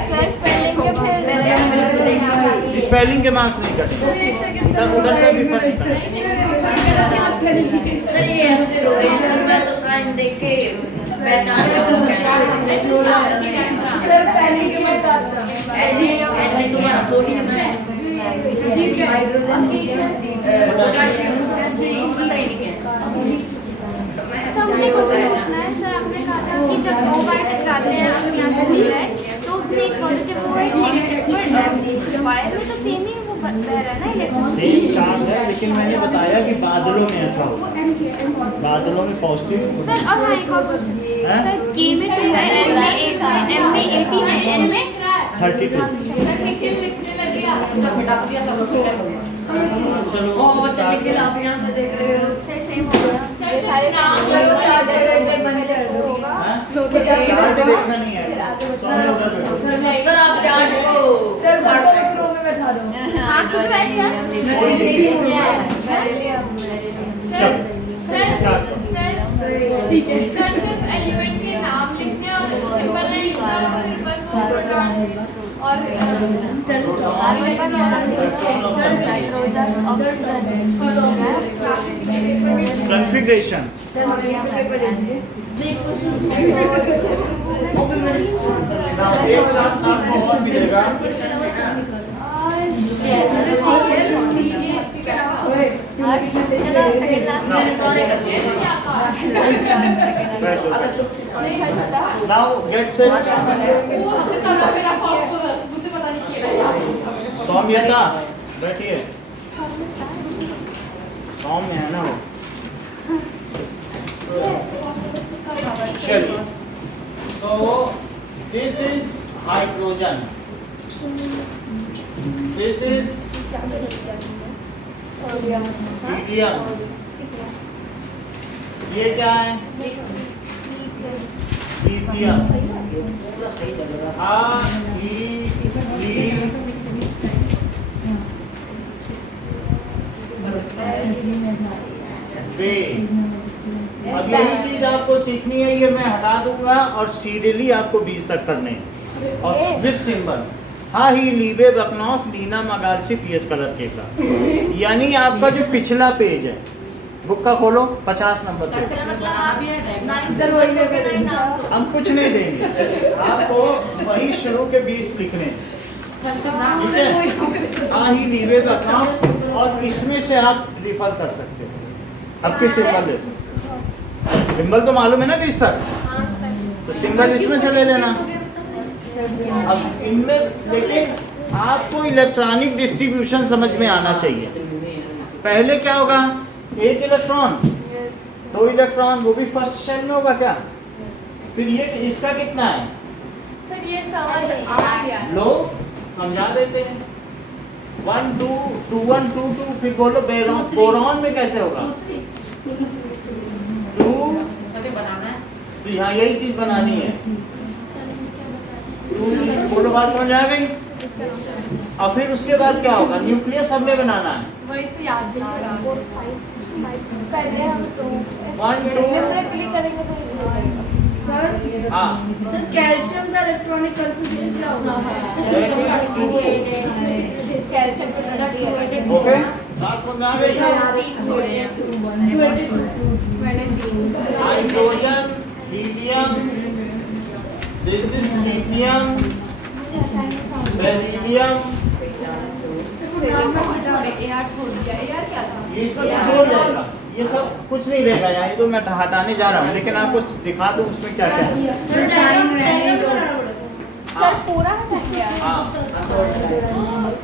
सर स्पेलिंग के फिर स्पेलिंग के मार्क्स नहीं कटते, सर उधर से भी पढ़ सर ये ऐसे रो रहे हैं सर, मैं तो साइन देख के पहचान सर पहले के बताता एडी तुम्हारा सोडियम है, हाइड्रोजन पोटेशियम ऐसे ही पता ही नहीं है। सर मुझे कुछ पूछना है। सर आपने कहा था कि जब 2 बार टकराते हैं, अगर यहाँ से मिल रहा है तो नहीं पॉजिटिव वो है नेगेटिव, वायर में तो सेम ही वो बह रहा है ना इलेक्ट्रॉन। सेम चार्ज है, लेकिन मैंने बताया कि बादलों में ऐसा होता है, बादलों में पॉजिटिव। सर और हाँ एक और क्वेश्चन हैं? सर, के में 2 है, एम में 8 है, एम में 18 है, एन में 32। चलो ओ बच्चा निखिल आप यहाँ से देख रहे हो। सेम हो गया। ये सारे हैं? चार्ट देखना नहीं है, सोने उधर बैठो। सर आप चार्ट को सर रो में बैठा दो। हाँ तो बैठ जा। कोई दिक्कत नहीं। चलो, start करो। ठीक है सर, सिर्फ एलिमेंट के नाम लिखने और सिंबल नहीं लिखना, सिर्फ बस वो प्रोटॉन और कॉन्फ़िगरेशन। एक चार्ट साथ में और मिलेगा। Now get set. सौम्यता बैठिए, सौम्य है ना वो। चलिए, so this is hydrogen, this is helium, ये क्या है? लिथियम। पूरा सही चल रहा है। अब यही चीज आपको सीखनी है, ये मैं हटा दूंगा और सीरियली आपको 20 तक करने हैं और विद सिंबल। हाँ ही लीबे बकनॉफ लीना मगालसी पीएस कलर के का, यानी आपका जो पिछला पेज है बुक का खोलो 50 नंबर पे। सर वही में करेंगे। हम कुछ नहीं देंगे आपको, वही शुरू के 20 लिखने हैं, ठीक है। हाँ ही लीवे का काम, और इसमें से आप रिफर कर सकते हो, अब किस सिंबल ले सकते हो। सिंबल तो मालूम है ना किस तरह, तो सिंबल इसमें से ले लेना। अब इनमें देखिए आपको इलेक्ट्रॉनिक डिस्ट्रीब्यूशन समझ में आना चाहिए। पहले क्या होगा, एक इलेक्ट्रॉन 2 इलेक्ट्रॉन, वो भी फर्स्ट शेल में होगा क्या। फिर ये इसका कितना है, सर ये समझ आ गया। लो समझा देते हैं। 1 2 2 1 2 2, फिर बोलो बोरॉन में कैसे होगा 2, तो यहाँ यही चीज बनानी है 2, बोलो बात समझ आ गई। और फिर उसके बाद क्या होगा, न्यूक्लियस सब में बनाना है। वही तो याद नहीं रहा। पहले हम तो 1 2 क्लिक करेंगे तो हाँ कैल्शियम का इलेक्ट्रॉनिक कॉन्फ़िगरेशन क्या होगा? कैल्शियम ओके, सात समझ आ गई। Hydrogen, helium, this is lithium, beryllium, ये इसमें कुछ नहीं रहेगा, ये सब कुछ नहीं रहेगा यहाँ, ये तो मैं हटाने जा रहा हूँ, लेकिन आपको दिखा दूँ उसमें क्या क्या है। सर पूरा हाँ,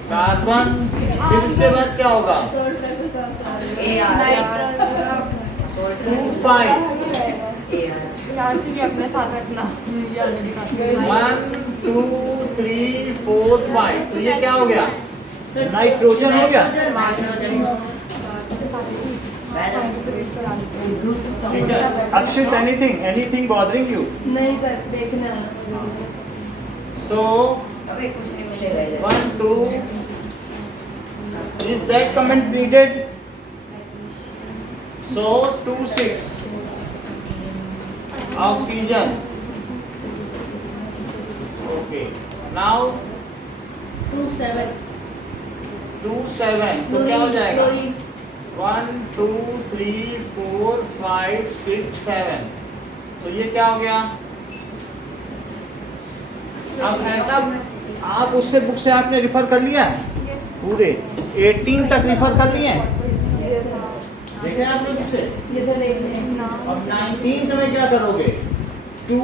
कार्बन, फिर उसके बाद क्या होगा 2 5 अपने साथ रखना। 1 2 3 4 5, तो ये क्या हो गया, नाइट्रोजन हो गया। ठीक है अक्षित, एनीथिंग बॉदरिंग यू? नहीं सर, देखना सो अबे कुछ नहीं मिलेगा इधर। 1 2, is that comment needed? So 2 6 oxygen. Okay, now 2 7 2 7, तो क्या हो जाएगा 1 2 3 4 5 6 7, तो ये क्या हो गया। अब ऐसा आप उससे बुक से आपने रिफर कर लिया है, पूरे 18 तक रिफर कर लिए हैं, देखे आपने बुक से। ये तो देख लें अब 19th में क्या करोगे, 2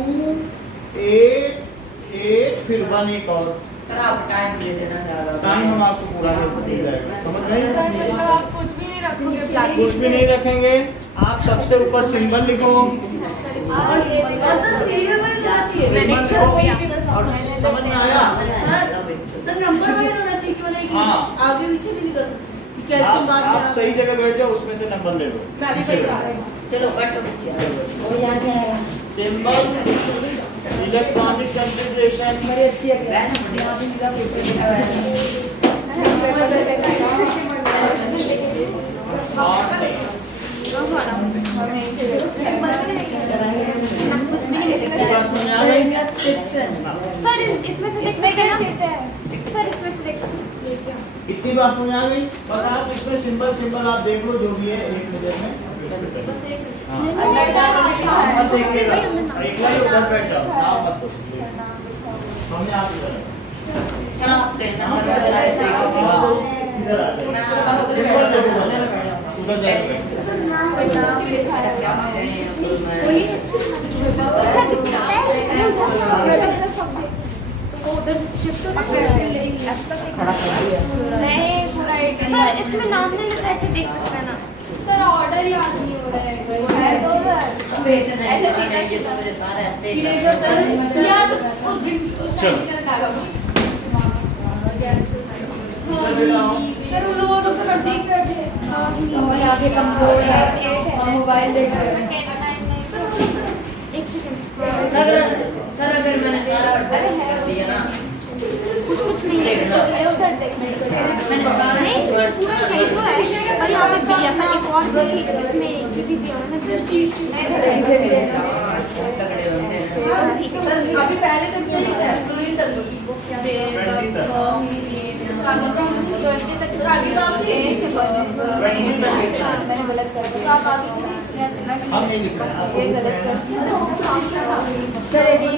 8 8 फिर 1 एक और सर आप टाइम दे देना ज्यादा। टाइम हम आपको पूरा दे जाएगा, समझ गए? मतलब आप कुछ भी नहीं रखोगे कुछ भी नहीं रखेंगे, आप सबसे ऊपर सिंबल लिखो, सिंबल लिखो और समझ में आया? सर नंबर वाइज होना चाहिए क्यों नहीं? हाँ। आगे पीछे भी नहीं कर सकते। आप सही जगह बैठ जाओ, उसमें से नंबर ले लो। मैं भी वही कर रही हूँ। चलो बैठो बच्चे। वो याद आएगा सिंबल, इलेक्ट्रॉनिक कॉन्फ़िगरेशन, हमारी अच्छी है यहाँ भी मिला कुछ भी ये बात समझ में आ गई? सर इसमें से क्या सेट है? सर इसमें से इतनी बात समझ आ गई? बस आप इसमें सिंबल आप देख लो जो भी है एक मिनट में। हाँ। नाम मत देखिएगा, एक बार उधर बैठ जाओ, नाम मत दो। सामने आप इधर आओ। सर आप देना सर सारे तरीके इधर आ जाओ। सिंबल देखो उधर जाओ। सर इसमें नाम नहीं लिखा ऐसे देख सकते हैं ना। सर ऑर्डर याद नहीं हो रहा है। ऐसे सीखेंगे तो मुझे सारा ऐसे याद उस दिन चलो। सर वो लोग तो नजदीक बैठे हमारे आगे कमजोर है मोबाइल देख रहे हैं सर अगर मैंने सारा कर दिया ना कुछ नहीं है उधर देखने को मैंने सारा पूरा पेज वो है और यहाँ पे दिया था एक और भी इसमें भी दिया है ना सर ऐसे भी तगड़े बनते हैं सर अभी पहले तो क्या लिखा है ट्वेंटी तक। शादी तो आपने मैंने गलत कर दिया हम ये लिख रहे हैं, ये गलत कर दिया सर ये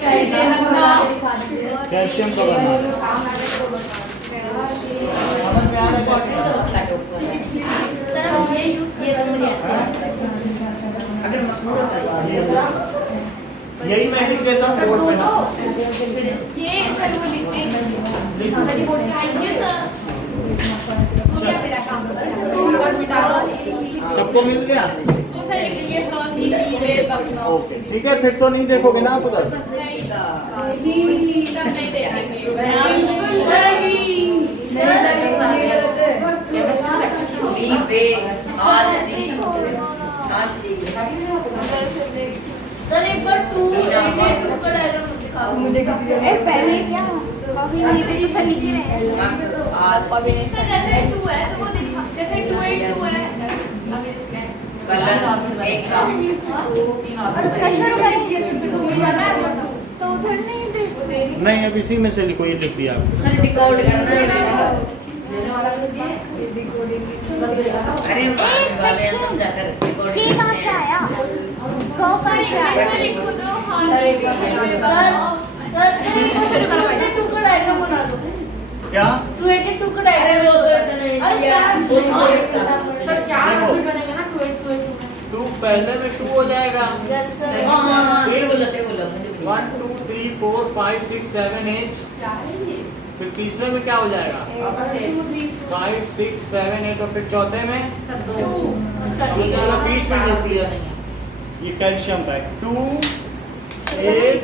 कैल्शियम का बना। समझ में आ रहा है? सर हम ये यूज ये तो मुझे ऐसे अगर मशहूर यही मैं लिख देता हूँ बोर्ड पे ना। ये सर वो लिखते हैं लिख सर ये बोल थैंक यू सर हो गया मेरा काम और मिटाओ सबको मिल गया? तो सर ये प्रॉब्लम ये बकना ओके ठीक है, फिर तो नहीं देखोगे ना आप उधर? नहीं देखेंगे ली पे आर सी सर एक बार टू का डायग्राम दिखाओ मुझे किसी ने पहले क्या अभी नीचे नीचे नीचे रहे सर जैसे 2 है तो वो दिखा जैसे 282 है अभी इसमें कलर एक का और स्पेशल चाहिए तो उधर नहीं देखो नहीं, अब इसी में से लिखो, ये लिख दिया आपने। सर डिकोड करना है अरे मारने वाले हैं समझा कर डिकोड ठीक है क्या आया कहो पर इसमें लिखो दो हां सर टू का डायग्राम बना दो क्या? 282 का डायग्राम सर क्या भी बनेगा ना 282 2 पहले में 2 हो जाएगा। हां सही बोला मुझे 1 2 3 4 5 6 7 8 क्या है ये फिर तीसरे में क्या हो जाएगा? 5 6 7 8 और फिर चौथे में बीच में न्यूक्लियस, ये कैल्शियम का है 2 8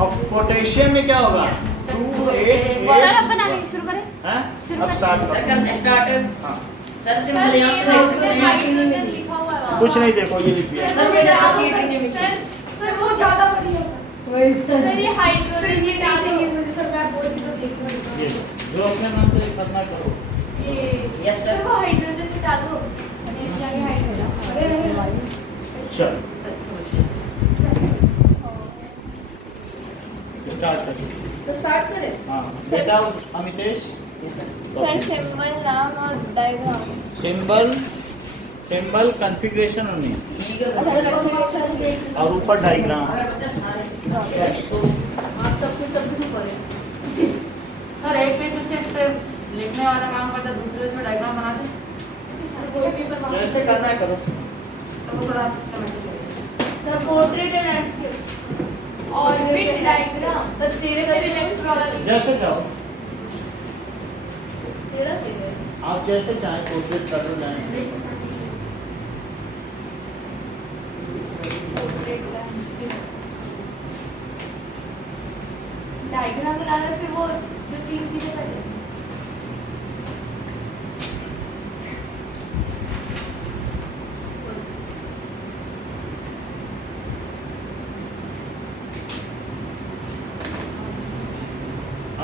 और पोटेशियम में क्या होगा? 2 8 सर अब बनाने शुरू करें हैं? शुरू अब स्टार्ट सर करो। करने स्टार्ट हाँ, सर सिंपल यहां से हाइड्रोजन लिखा हुआ है कुछ नहीं, देखो ये लिख दिया। सर मेरे पास ये भी नहीं मिली सर वो ज्यादा बड़ी है वही सर ये हाइड्रोजन ये डालेंगे मुझे सर मैं बोल के तो देख रही ये जो अपने मन से करना करो। ये यस सर सर वो हाइड्रोजन से डालो अरे क्या ये हाइड्रोजन अरे चल स्टार्ट करो। तो स्टार्ट करें हाँ बेटा अमितेश, सर सिंबल नाम और डायग्राम सिंबल कॉन्फ़िगरेशन होनी है और ऊपर डायग्राम। सर एक पेज में सिर्फ लिखने वाला काम करता है, दूसरे पेज में डायग्राम बनाते हैं। जैसे करना है करो। तो वो थोड़ा सिस्टमेटिक है। Sir portrait and landscape orbit diagram तेरे का इलेक्ट्रॉन जैसे चाहो तेरा सही है। आप जैसे चाहें पोर्ट्रेट कर लो लैंडस्केप डायग्राम बनाना है, फिर वो जो 3 चीजें कर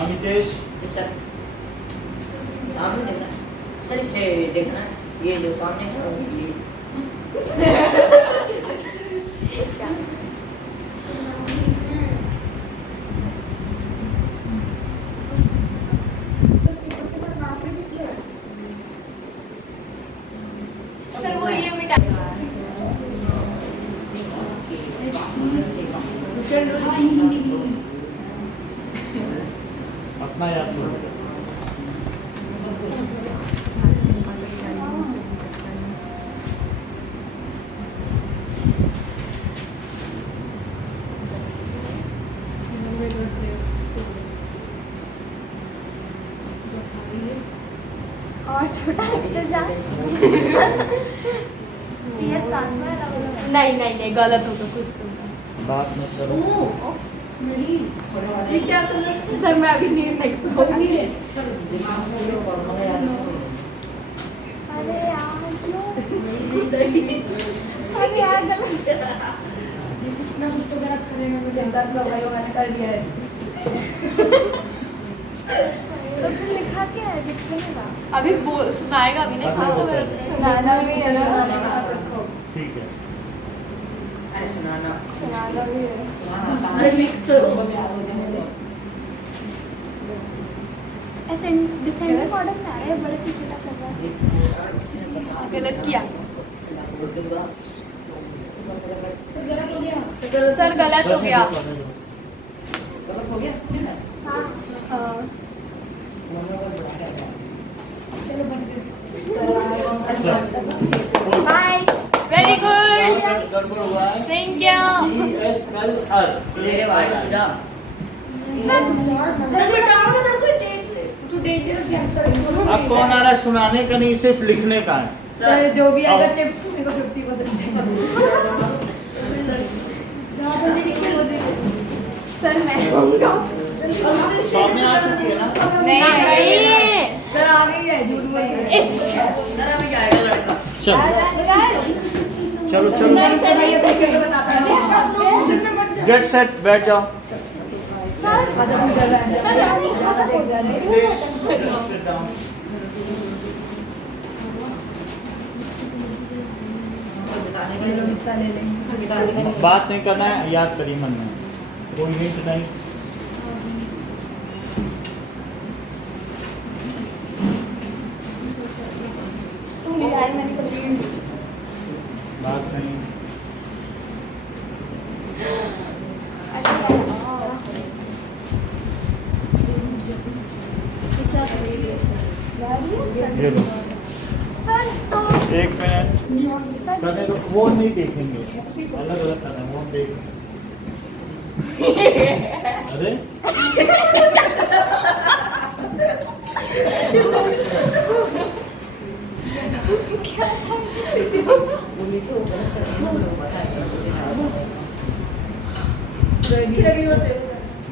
अमितेश सर सामने देखना सर, इससे देखना ये जो सामने है ये सर वो ये मिटा अपना याद करो और छोटा लिखते जा ये साथ में नहीं गलत हो तो कुछ तो बात मत करो ये क्या कर रहे हो? सर मैं अभी नहीं नेक्स्ट होगी अरे यार क्यों अरे यार गलत ना कुछ तो गलत करेगा, मुझे दर्द लग रहा है, मैंने कर दिया है। तो फिर लिखा क्या है लिखने का अभी बोल सुनाएगा अभी नहीं कुछ तो सुनाना भी है ना, सुनाने का रखो ठीक है अरे सुनाना सुनाना भी है। अरे लिख तो ऐसे डिसेंडिंग ऑर्डर में आ रहा है, बड़े पीछे तक कर रहा है। गलत किया गलत हो गया सर गलत हो गया गलत हो गया हाँ बाय वेरी गुड गड़बड़ हुआ है थैंक यू ESLR मेरे भाई पूजा चल बताओ ना सर, कोई देख ले अब कौन आ रहा है सुनाने का नहीं सिर्फ लिखने का है सर जो भी आओ। आएगा चिप्स मेरे को 50% सर मैं सामने आ चुकी है ना नहीं सर आ गई है, झूठ बोल रही है। सर अभी आएगा लड़का चलो चलो नहीं सर ये सर कैसे बताता है गेट सेट बैठ जाओ मतलब कर रहा है ज़्यादा देख रहा है। Sit down. ये लोग इतना ले लेंगे। बात नहीं करना है, याद करिए मन में कोई हिंट नहीं बात नहीं ये लो एक मिनट करने दो वो नहीं देखेंगे अलग अलग करना है वो हम देख अरे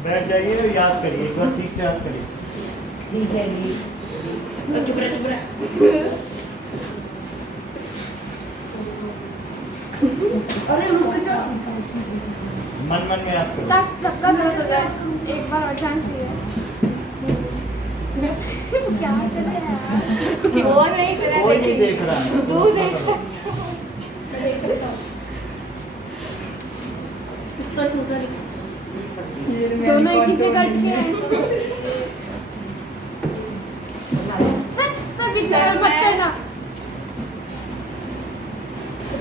बैठ जाइए याद करिए एक बार ठीक से याद करिए ठीक है चुप रहे चुप रहे अरे रुक जा मन मन में याद करो काश धक्का ना हो जाए एक बार और चांस है क्या करे यार वो नहीं तेरा कोई नहीं देख रहा है तू देख सकता मैं देख सकता हूँ दोनों एक नीचे कट के सर पीछे मत करना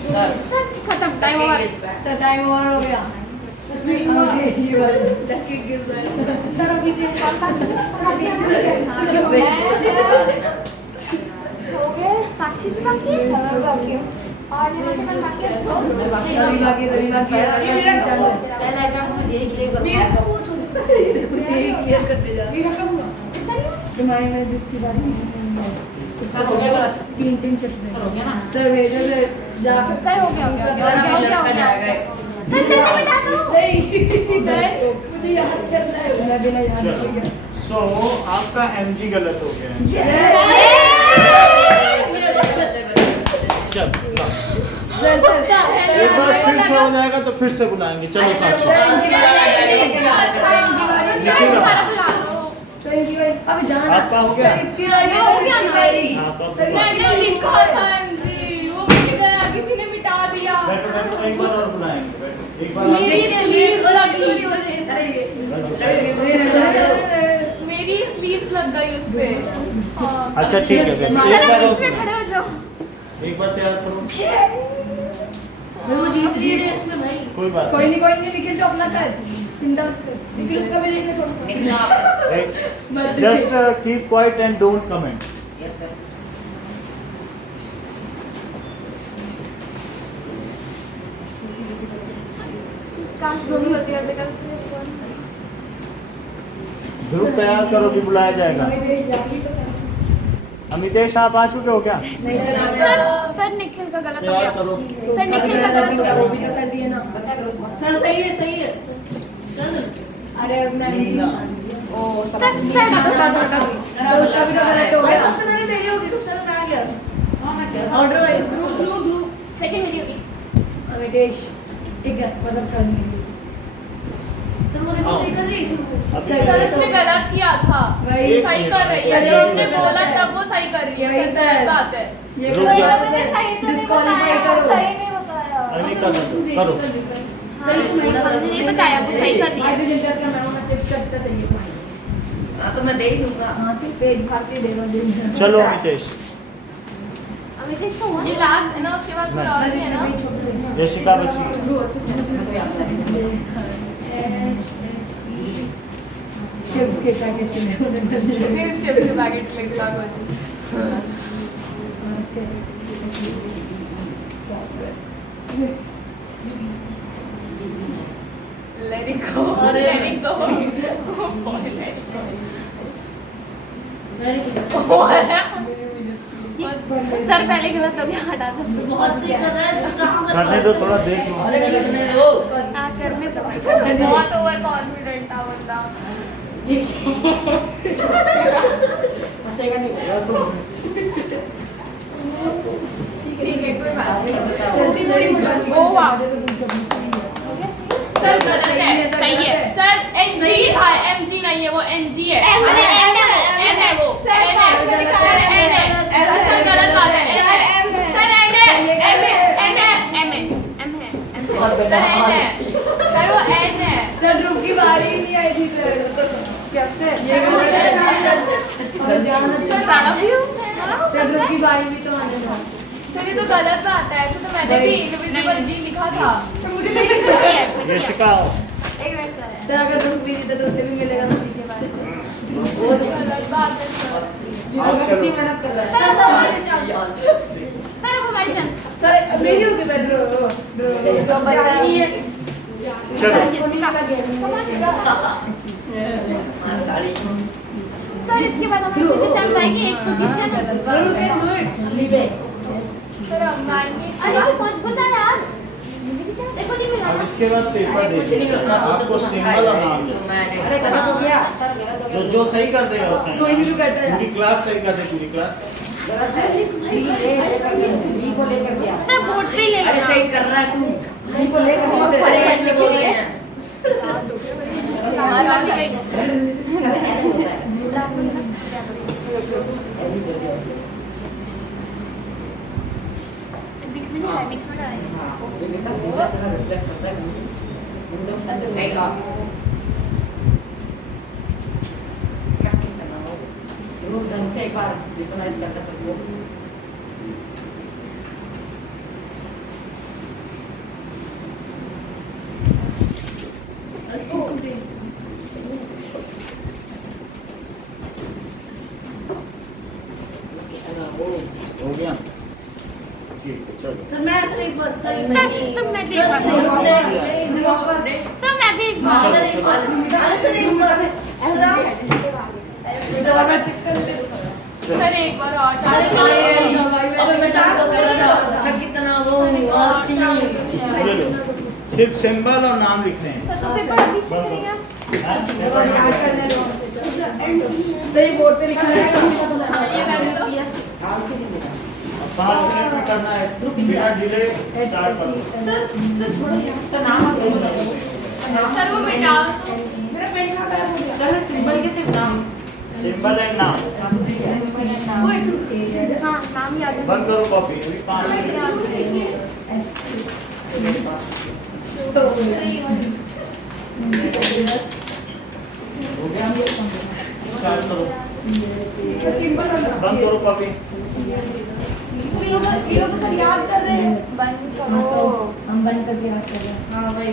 सर सर खत्म टाइम ओवर तो टाइम ओवर हो गया। सर अभी हो गए साक्षी भी बाकी है और बाकी तभी बाकी है, पहला यही क्लियर करो कुछ यही क्लियर करते जा दिमाग में जिसकी बारी नहीं है सर हो गया गलत तीन चक्कर हो गया ना सर भेजो सर जा सर हो गया लड़का जाएगा सर चलने बिठा दो मुझे याद करना है मैं बिना याद किए सो आपका mg गलत हो गया है। चल सर एक बार फिर से हो जाएगा तो फिर से बुलाएंगे। चलो साक्षी अभी जाना आपका हो गया? इसकी बारी हो गया ना हाँ, तो आप मैंने लिखा था एमजी वो मिट गया किसी ने मिटा दिया बैठो बैठो एक बार और बुलाएंगे। बैठो एक बार मेरी स्लीव्स लगी बैठो। मेरी स्लीव्स लग गई उस पे अच्छा ठीक है फिर एक बार और बीच में खड़े हो जाओ एक बार तैयार करो। मैं वो जीत रही है रेस में भाई कोई बात कोई नहीं निखिल तो अपना कर चिंता मत कर निखिल उसका भी देखना थोड़ा सा इतना नहीं। Just keep quiet and don't comment. Yes sir काश दोनों होती है कल ग्रुप तैयार करो कि बुलाया जाएगा। अमितेश आप आ चुके हो क्या? नहीं सर सर निखिल का गलत हो तैयार गया करो। सर निखिल का गलत हो गया वो भी तो कर दिए ना सर सही है अरे उसने नीना। ओ उसका भी तो गलत हो गया सबसे पहले मेरी होगी सबसे पहले कहाँ गया ऑर्डर वाइज ग्रुप सेकंड मेरी होगी अमितेश ठीक है मतलब थर्ड में सर मुझे तो सही कर रही है अभी सर उसने गलत किया था वही एक सही मिनट। कर रही है जब उसने बोला तब वो सही कर रही है वही सर गलत सर। बात है ये रुक गलत जा। बात है डिस्क्वालीफाई करो सही नहीं बताया अभी करो करो। नहीं बताया वो सही कर रही है आज जिंदर का नाम चिप्स करता चाहिए हाँ तो मैं दे ही दूंगा हाँ तो पेज भारती दे रहा जिंदर चलो अमितेश। अमितेश को हुआ ये लास्ट है ना उसके बाद कोई और नहीं है ना जैसिका बची। चिप्स के पैकेट में फिर चिप्स के पैकेट लगता कुछ Let it go. Let it go. Oh boy, let it go. Sir पहले गलत हो गया हटा दो बहुत सही कर रहा है कहाँ करने दो थोड़ा देख लो। अरे करने दो हाँ करने दो बहुत ओवर कॉन्फिडेंट था बंदा हंसेगा नहीं ठीक है कोई बात नहीं ओ वाह सर गलत है सही है सर एनजी था एमजी नहीं है वो एनजी है एम है वो सर एन है सर गलत बात है सर एन है एम है सर एन है सर वो एन है सर ड्रूप की बारी ही नहीं आई थी सर कैसे ये सर ड्रूप की बारी भी तो आने था सर ये तो गलत बात है ऐसे तो मैंने भी इनविजिबल जी लिखा था पर मुझे नहीं लिखा है जैसिका एक मिनट सर सर अगर ड्रूप भी जीते तो उसे भी मिलेगा ना वो गलत बात है सर कितनी मेहनत कर रहा है सर वो हमारी चल सर मेरी होगी मैं जो बचा ही है सर इसके बाद हम फिर से चल जाएंगे एक तो जीतने सर हम आएंगे अरे कौन बोला यार देखो नहीं मिला अब इसके बाद पेपर देखिए आपको सिंबल और नाम लिखना है। अरे गलत हो गया सर गलत हो गया जो सही कर देगा उसने कोई भी करता है पूरी क्लास सही कर दे पूरी क्लास। गलत है बी को लेकर गया सर वोट पे ले अरे लेना सही कर रहा है तू बी को लेकर गया अरे ऐसे बोल रहे हैं हमारा भी दिख भी नहीं रहा मिक्स में डालेंगे सही कहा जरूर ढंग से एक बार रिकॉग्नाइज कर सकते हो हो गया ठीक है चलो। सर मैं सर एक बार सर सर मैं भी एक बार सर मैं भी एक बार सर एक बार अरे सर एक बार सर एक बार और अरे मैं कितना वो बोले लो। सिर्फ सिंबल और नाम लिखने हैं। तो पेपर अभी चेक करेंगे आप? हाँ, बोर्ड पे लिखा है अब 5 मिनट में करना है बिना डिले स्टार्ट करो। सर थोड़ा तो नाम और सर वो मिटा दो। मेरा पेन कहाँ गायब हो गया? चलो सिंबल के सिर्फ नाम सिंबल एंड नाम। हाँ नाम याद है। बंद करो कॉपी अभी 5 मिनट हो गया। स्टार्ट करो। बंद करो कॉपी। ये लोग तो सर याद कर रहे हैं। बंद करो। हम बंद करके याद कर रहे हैं हाँ वही